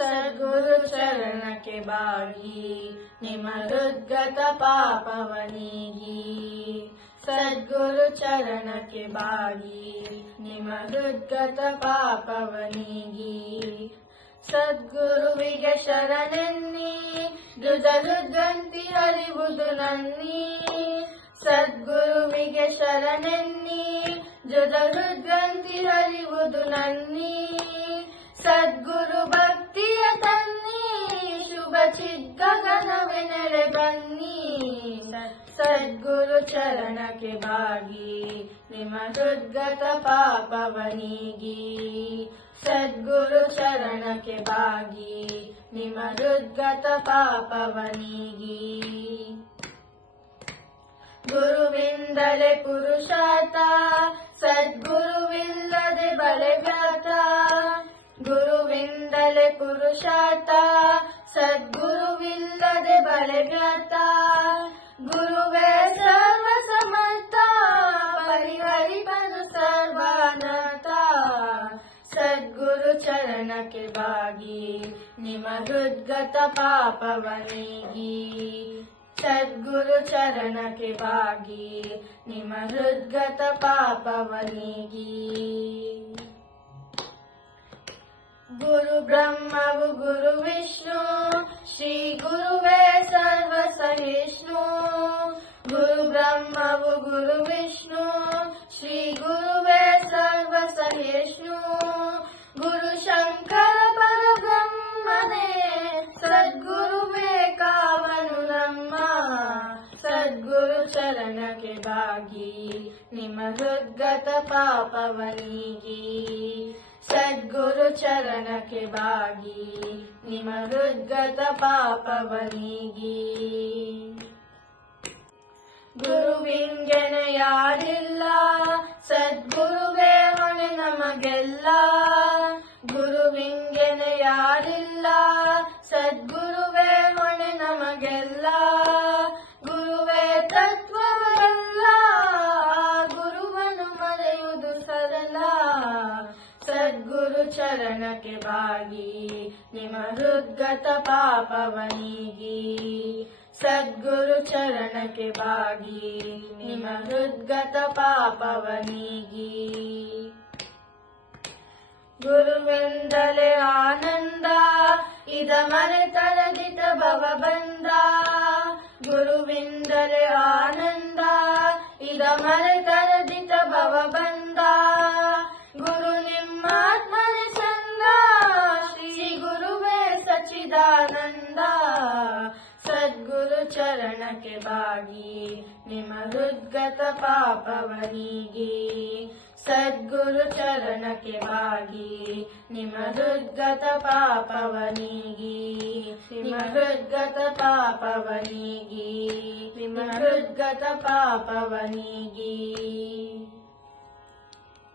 ಸದ್ಗುರು ಚರಣಕ್ಕೆ ಬಾಗಿ ನಿಮ್ಮ ಹೃದ್ಗತ ಪಾಪವನಿಗಿ. ಸದ್ಗುರು ಚರಣಕ್ಕೆ ಬಾಗಿ ನಿಮ್ಮ ಹೃದ್ಗತ ಪಾಪವನಿಗಿ. ಸದ್ಗುರುವಿಗೆ ಶರಣನ್ನಿ ದುಜ ಹೃದ್ಗಂತಿ ಹರಿವುದು ನನ್ನಿ. ಸದ್ಗುರುವಿಗೆ ಶರಣನ್ನಿ ಜುದ ಹೃದ್ಗಂತಿ ಹರಿವುದು ನನ್ನಿ. ಸದ್ಗುರು ತನ್ನಿ ಶುಭ ಚಿದ್ಗಗನವೆ ನೆರೆ ಬನ್ನಿ. ಸದ್ಗುರು ಚರಣಕ್ಕೆ ಬಾಗಿ. ನಿಮ್ಮ ದುರ್ಗತ ಪಾಪವನಿಗಿ. ಸದ್ಗುರು ಚರಣಕ್ಕೆ ಬಾಗಿ. ನಿಮ್ಮ ದುರ್ಗತ ಪಾಪವನಿಗಿ. ಗುರುವಿಂದಲೇ ಪುರುಷಾತ ಸದ್ಗುರುವಿಲ್ಲದೆ ವ್ಯಾತ ಗುರುವಿಂದಲೇ ಪುರುಷಾತ ಬಲೆ ವ್ಯಾತ ಗುರುವೇ ಸರ್ವ ಸಮರ್ಥ ಪರಿಹರಿಪನು ಸರ್ವಾನರ್ಥ ಸದ್ಗುರು ಚರಣಕ್ಕೆ ಬಾಗಿ ನಿಮ್ಮ ಹೃದ್ಗತ ಪಾಪವನಿಗಿ ಸದ್ಗುರು ಚರಣಕ್ಕೆ ಬಾಗಿ ನಿಮ್ಮ ಹೃದ್ಗತ ಪಾಪವನಿಗಿ ಗುರು ಬ್ರಹ್ಮವು ಗುರು ವಿಷ್ಣು ಶ್ರೀ ಬಾಗಿ ನಿಮ್ಮ ಹೃದ್ಗತ ಪಾಪವನಿಗಿ. ಸದ್ಗುರು ಚರಣಕ್ಕೆ ಬಾಗಿ. ನಿಮ್ಮ ಹೃದ್ಗತ ಪಾಪವನಿಗಿ. ಗುರುವಿಂಗೆನ ಯಾರಿಲ್ಲ ಸದ್ಗುರುವೇ ಹೊಣೆ ನಮಗೆಲ್ಲ. ಗುರುವಿಂಗೆನ ಯಾರಿಲ್ಲ ಚರಣಕ್ಕೆ ಬಾಗಿ, ನಿಮ್ಮ ಹೃದ್ಗತ ಪಾಪವನಿಗಿ. ಸದ್ಗುರು ಚರಣಕ್ಕೆ ಬಾಗಿ, ನಿಮ್ಮ ಹೃದ್ಗತ ಪಾಪವನಿಗಿ. ಗುರುವೆಂದಲೇ ಆನಂದ, ಇದ ಮರೆತರದಿತ ಭವ ಬಂದ न्द सद्गुरुचरण के बागी निम रुद्गत पापवनिगे सद्गुरुचरण के बागी निम रुद्गत पापवनिगी निम हृद्गत पापवनिगी निम हृद्गत पापवनिगी